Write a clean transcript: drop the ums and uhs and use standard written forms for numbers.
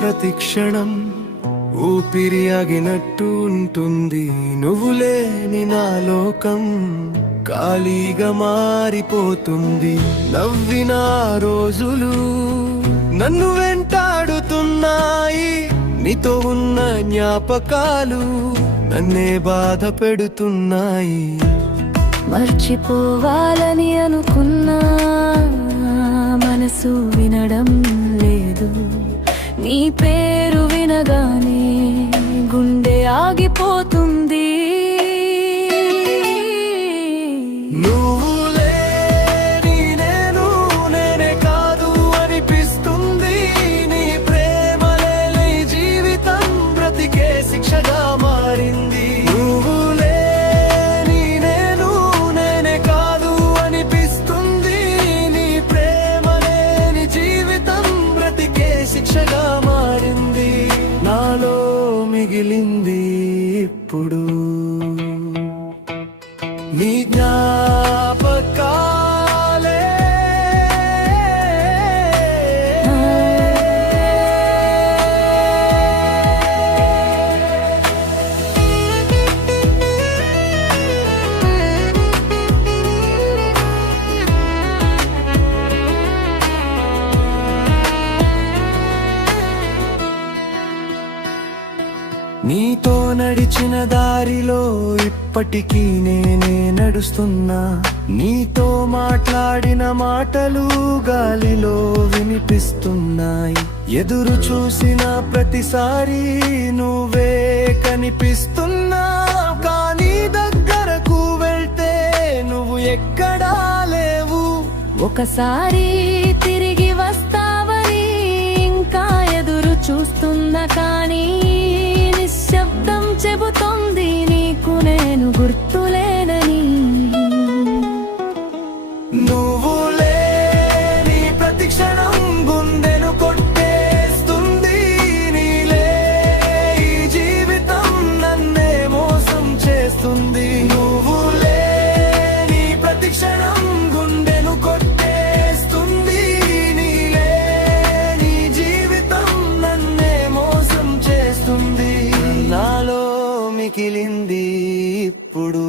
ప్రతి క్షణం ఊపిరి ఆగినట్టు ఉంటుంది. నువ్వు లేని నా లోకం ఖాళీగా మారిపోతుంది. నవ్విన రోజులు నన్ను వెంటాడుతున్నాయి. నీతో ఉన్న జ్ఞాపకాలు నన్నే బాధ పెడుతున్నాయి. మర్చిపోవాలని అనుకున్నా మనసు వినడం లేదు. నీ పేరు వినగానే గుండె ఆగిపోతుంది. నువ్వు లేని నేను నేనే కాదు అనిపిస్తుంది. నీ ప్రేమ లేని జీవితం బ్రతికే శిక్షగా మారింది. నువ్వు లేని నేను నేనే కాదు అనిపిస్తుంది. నీ ప్రేమ లేని జీవితం బ్రతికే శిక్షగా మారింది. నాలో మిగిలింది ఇప్పుడు నీ జ్ఞాపకాలే. నీతో నడిచిన దారిలో ఇప్పటికీ నేనే నడుస్తున్నా. నీతో మాట్లాడిన మాటలు గాలిలో వినిపిస్తున్నాయి. ఎదురు చూసిన ప్రతిసారి నువ్వే కనిపిస్తున్నా. కానీ దగ్గరకు వెళ్తే నువ్వు ఎక్కడా లేవు. ఒకసారి తిరిగి వస్తావని ఇంకా ఎదురు చూస్తున్నా. కానీ నిశ్శబ్దం చెబుతోంది నీకు నేను గుర్తులేనని. నువ్వు లేని ప్రతి క్షణం గుండెను కొట్టేస్తుంది. నీలే ఈ జీవితం నన్నే మోసం చేస్తుంది. నువ్వు లేని ప్రతి క్షణం గుండెను కొట్టేస్తుంది. నీలే నీ జీవితం నన్నే మోసం చేస్తుంది. నాలో మిగిలింది ఇప్పుడు